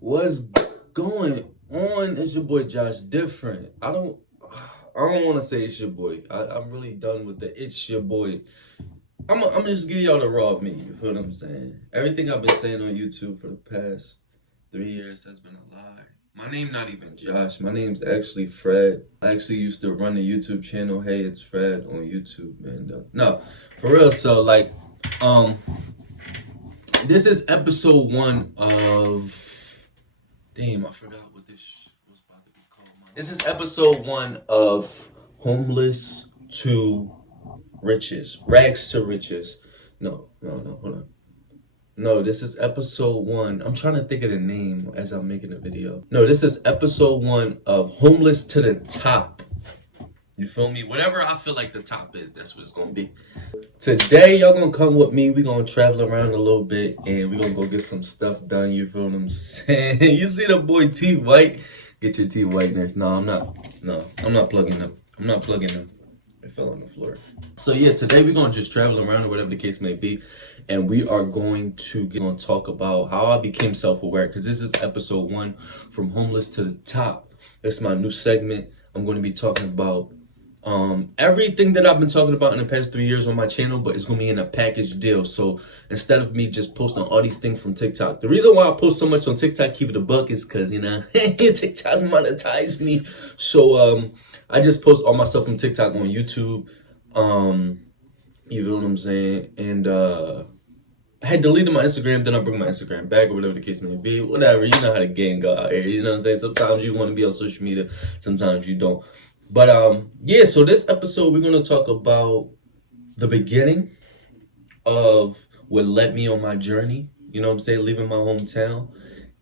What's going on? It's your boy Josh Different. I don't want to say it's your boy. I'm really done with the it's your boy. I'm just give y'all the raw me. You feel what I'm saying? Everything I've been saying on YouTube for the past 3 years has been a lie. My name not even Josh. My name's actually Fred. I actually used to run a YouTube channel. Hey, it's Fred on YouTube. And no, for real. So like, this is episode 1 of. Damn, I forgot what this was about to be called. This is episode 1 of Homeless to Riches. Rags to Riches. No, hold on. No, this is episode 1. I'm trying to think of the name as I'm making the video. No, this is episode 1 of Homeless to the Top. You feel me? Whatever I feel like the top is, that's what it's gonna be. Today, y'all gonna come with me. We gonna travel around a little bit and we gonna go get some stuff done. You feel what I'm saying? You see the boy T White? Get your teeth whiteners. No, I'm not. No, I'm not plugging them. I'm not plugging them. It fell on the floor. So yeah, today we're gonna just travel around or whatever the case may be. And we are going to talk about how I became self-aware. Because this is episode 1 from Homeless to the Top. That's my new segment. I'm going to be talking about everything that I've been talking about in the past 3 years on my channel, but it's gonna be in a package deal. So instead of me just posting all these things from TikTok, the reason why I post so much on TikTok, keep it a buck, is because TikTok monetized me. So I just post all my stuff from TikTok on YouTube. You feel what I'm saying? And I had deleted my Instagram, then I bring my Instagram back or whatever the case may be. Whatever, you know how the gang go out here. You know what I'm saying? Sometimes you want to be on social media, sometimes you don't. But yeah, so this episode we're gonna talk about the beginning of what led me on my journey, you know what I'm saying, leaving my hometown,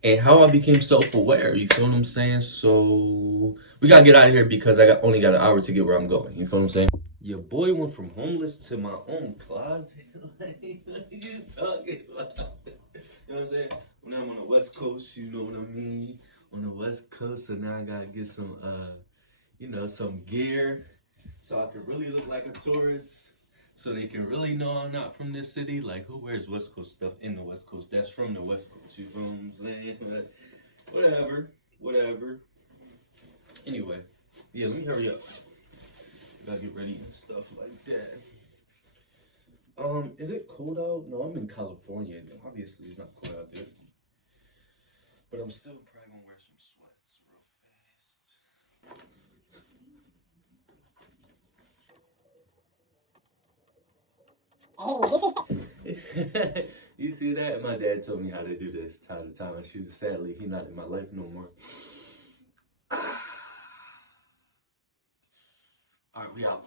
and how I became self-aware, you feel what I'm saying? So we gotta get out of here because only got an hour to get where I'm going, you feel what I'm saying? Your boy went from homeless to my own closet. Like, what are you talking about? You know what I'm saying? When I'm on the West Coast, you know what I mean? On the West Coast, so now I gotta get some some gear so I can really look like a tourist, so they can really know I'm not from this city. Like, who wears West Coast stuff in the West Coast that's from the West Coast? You feel what I'm saying? But whatever. Anyway, yeah, let me hurry up. Gotta get ready and stuff like that. Is it cold out? No, I'm in California. Obviously, it's not cold out there. But I'm still probably gonna wear some sweats real fast. You see that? My dad told me how to do this time to time I shoot. Sadly, he's not in my life no more. Alright, we out.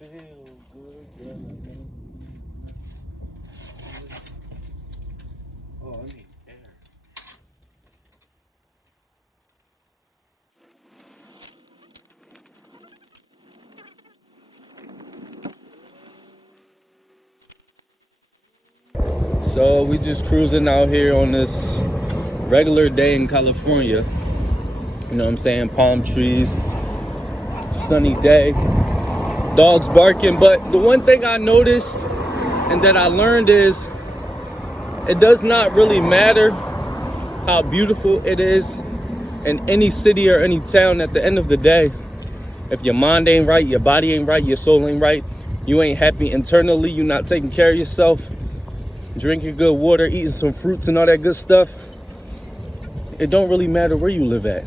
Feel good. Oh, I need air. So we just cruising out here on this regular day in California. You know what I'm saying? Palm trees, sunny day, dogs barking. But the one thing I noticed and that I learned is it does not really matter how beautiful it is in any city or any town. At the end of the day, if your mind ain't right, your body ain't right, your soul ain't right, you ain't happy internally, you're not taking care of yourself, drinking good water, eating some fruits and all that good stuff, it don't really matter where you live at.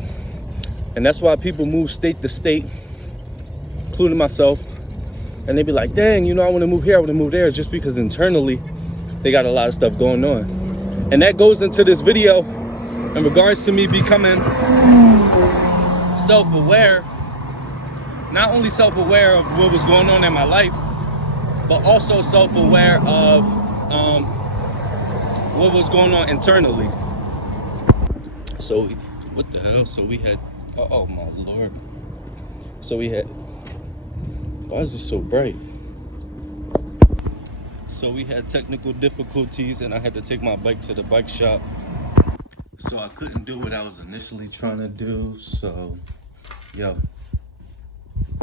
And that's why people move state to state, including myself, and they be like, dang, I want to move here, I want to move there, just because internally they got a lot of stuff going on. And that goes into this video in regards to me becoming self-aware. Not only self-aware of what was going on in my life, but also self-aware of what was going on internally. So, what the hell? So we had, oh my Lord. So we had, why is it so bright? So we had technical difficulties and I had to take my bike to the bike shop. So I couldn't do what I was initially trying to do. So, yo,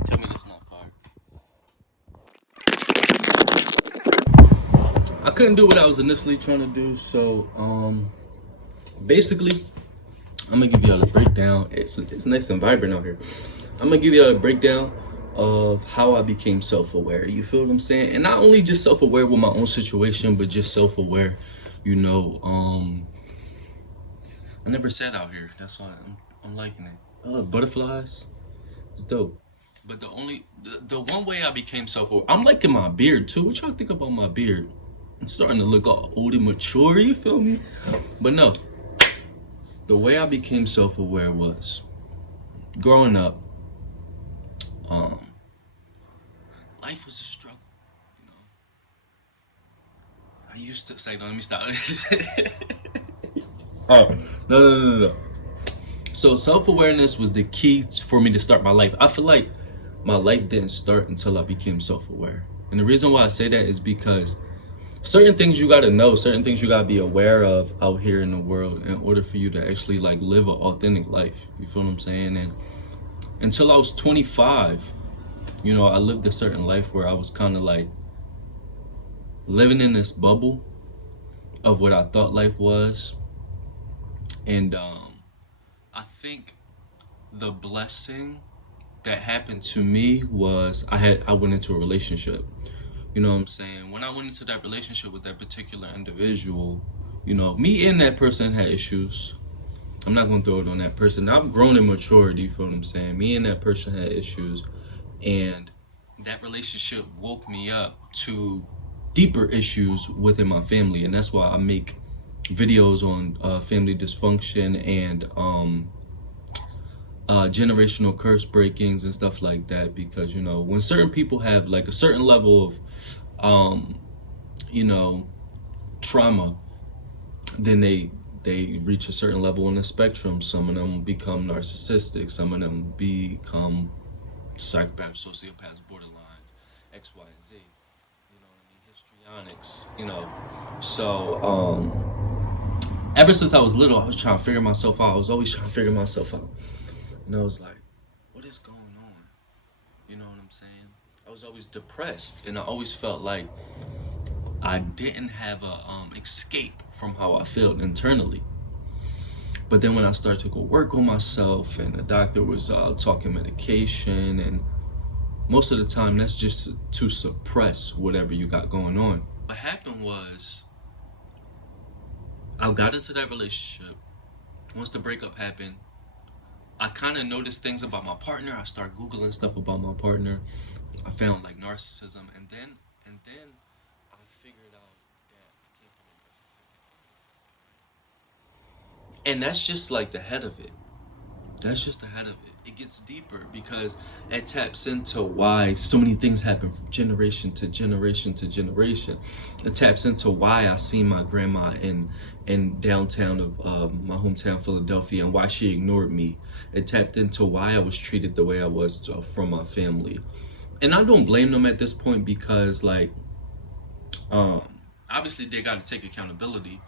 tell me this not fire. couldn't do what I was initially trying to do. So basically, I'm gonna give y'all a breakdown. It's nice and vibrant out here. I'm gonna give y'all a breakdown of how I became self-aware. You feel what I'm saying? And not only just self-aware with my own situation, but just self-aware. You know, I never sat out here. That's why I'm liking it. I love butterflies. It's dope. But the one way I became self-aware, I'm liking my beard too. What y'all think about my beard? I'm starting to look all old and mature. You feel me? But no, the way I became self-aware was growing up. Life was a struggle. You know, I used to say, no, let me stop. Oh, no. So self-awareness was the key for me to start my life. I feel like my life didn't start until I became self-aware. And the reason why I say that is because certain things you gotta know, certain things you gotta be aware of out here in the world in order for you to actually like live an authentic life. You feel what I'm saying? And until I was 25, you know, I lived a certain life where I was kind of like living in this bubble of what I thought life was. And I think the blessing that happened to me was I went into a relationship. You know what I'm saying? When I went into that relationship with that particular individual, you know, me and that person had issues. I'm not gonna throw it on that person. I've grown in maturity, you feel what I'm saying? Me and that person had issues, and that relationship woke me up to deeper issues within my family, and that's why I make videos on family dysfunction and generational curse breakings and stuff like that, because you know when certain people have like a certain level of you know trauma, then they reach a certain level on the spectrum. Some of them become narcissistic, some of them become psychopaths, sociopaths, borderlines, X, Y, and Z. You know what I mean? Histrionics. You know, so ever since I was little, I was trying to figure myself out. I was always trying to figure myself out, and I was like, what is going on? You know what I'm saying? I was always depressed, and I always felt like I didn't have a escape from how I felt internally. But then when I started to go work on myself, and the doctor was talking medication, and most of the time that's just to suppress whatever you got going on. What happened was I got into that relationship. Once the breakup happened, I kind of noticed things about my partner. I started Googling stuff about my partner. I found like narcissism, and then I figured out that I came from a narcissistic family system, right? And that's just like the head of it. That's just the head of it. It gets deeper because it taps into why so many things happen from generation to generation to generation. It taps into why I seen my grandma in downtown of my hometown, Philadelphia, and why she ignored me. It tapped into why I was treated the way I was from my family. And I don't blame them at this point because, like, obviously they got to take accountability,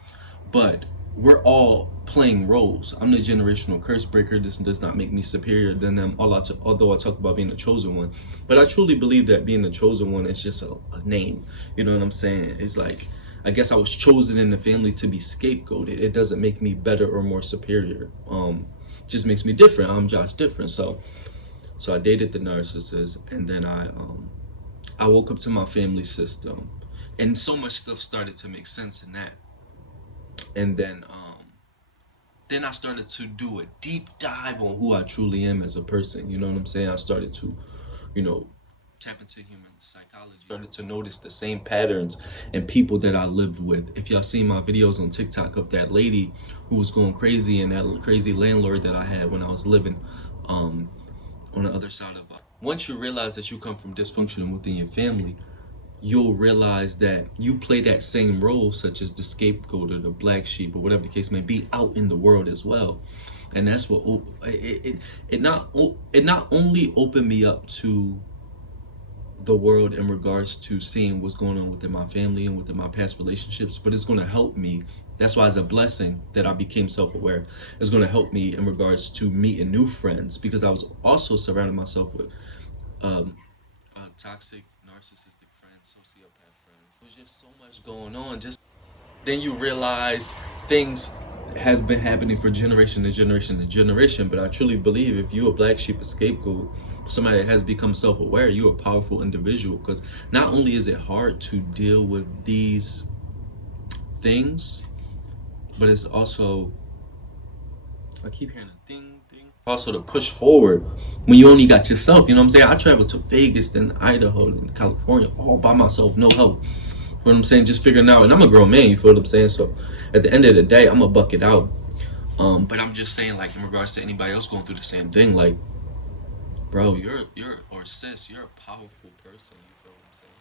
but we're all playing roles. I'm the generational curse breaker. This does not make me superior than them. Although I talk about being a chosen one, but I truly believe that being a chosen one is just a name. You know what I'm saying? It's like, I guess I was chosen in the family to be scapegoated. It doesn't make me better or more superior. Just makes me different. I'm JoshDifferent. So I dated the narcissist, and then I woke up to my family system, and so much stuff started to make sense in that. And then I started to do a deep dive on who I truly am as a person. You know what I'm saying? I started to, you know, tap into human psychology. Started to notice the same patterns in people that I lived with. If y'all seen my videos on TikTok of that lady who was going crazy, and that crazy landlord that I had when I was living on the other side of once you realize that you come from dysfunction within your family, you'll realize that you play that same role, such as the scapegoat or the black sheep or whatever the case may be, out in the world as well. And that's what it not only opened me up to the world in regards to seeing what's going on within my family and within my past relationships, but it's going to help me. That's why it's a blessing that I became self-aware. It's going to help me in regards to meeting new friends, because I was also surrounding myself with toxic, narcissistic friends, sociopath friends. There's just so much going on. Just then you realize things have been happening for generation to generation to generation. But I truly believe if you're a black sheep, a scapegoat, somebody that has become self-aware, you're a powerful individual. Because not only is it hard to deal with these things, but it's also, I keep hearing a ding ding, also to push forward when you only got yourself. You know what I'm saying? I traveled to Vegas, then Idaho, and California all by myself, no help. You know what I'm saying? Just figuring out, and I'm a grown man, you feel what I'm saying? So at the end of the day, I'm gonna buck it out. But I'm just saying, like, in regards to anybody else going through the same thing, like, bro, you're or sis, you're a powerful person. You feel what I'm saying?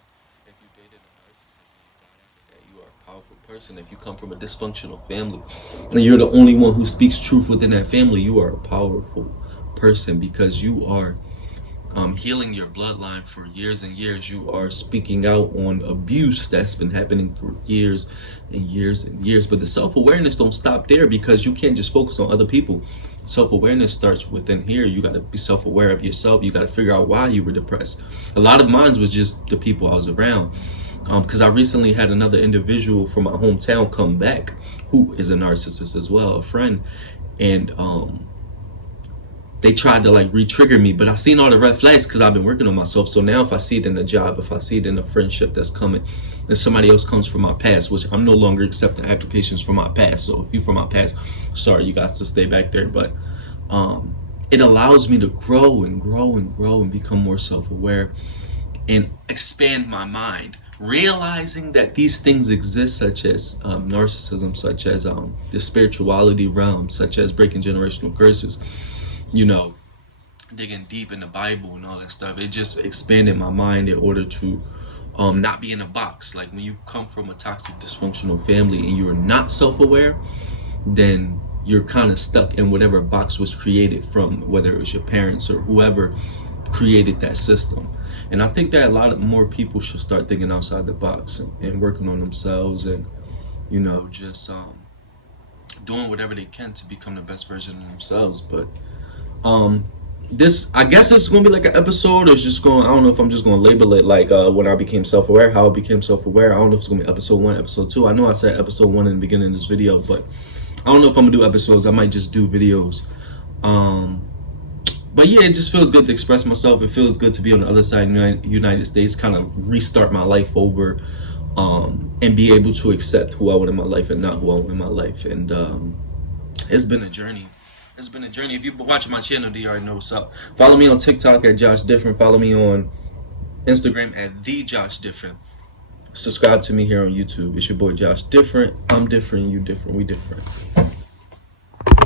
If you dated a narcissist and you got after that, you are a powerful person. If you come from a dysfunctional family and you're the only one who speaks truth within that family, you are a powerful person because you are healing your bloodline for years and years. You are speaking out on abuse that's been happening for years and years and years. But the self-awareness don't stop there because you can't just focus on other people. Self-awareness starts within here. You got to be self-aware of yourself. You got to figure out why you were depressed. A lot of mine was just the people I was around. Because I recently had another individual from my hometown come back who is a narcissist as well, a friend. And they tried to like re-trigger me, but I seen all the red flags because I've been working on myself. So now if I see it in a job, if I see it in a friendship that's coming, and somebody else comes from my past, which I'm no longer accepting applications from my past. So if you from my past, sorry, you guys to stay back there. But it allows me to grow and grow and grow and become more self-aware and expand my mind, realizing that these things exist, such as narcissism, such as the spirituality realm, such as breaking generational curses, you know, digging deep in the Bible and all that stuff. It just expanded my mind in order to not be in a box. Like when you come from a toxic, dysfunctional family and you're not self-aware, then you're kind of stuck in whatever box was created from, whether it was your parents or whoever created that system. And I think that a lot of more people should start thinking outside the box and working on themselves and, you know, just doing whatever they can to become the best version of themselves. But this, I guess it's gonna be like an episode, or it's just going, I don't know if I'm just gonna label it like when I became self-aware, how I became self-aware. I don't know if it's gonna be episode 1, episode 2. I know I said episode 1 in the beginning of this video, but I don't know if I'm gonna do episodes. I might just do videos. But yeah, it just feels good to express myself. It feels good to be on the other side of the United States, kind of restart my life over, and be able to accept who I want in my life and not who I want in my life. And it's been a journey. It's been a journey. If you've been watching my channel, you already know what's up. Follow me on TikTok at JoshDifferent. Follow me on Instagram at the JoshDifferent. Subscribe to me here on YouTube. It's your boy Josh Different. I'm different. You different. We different.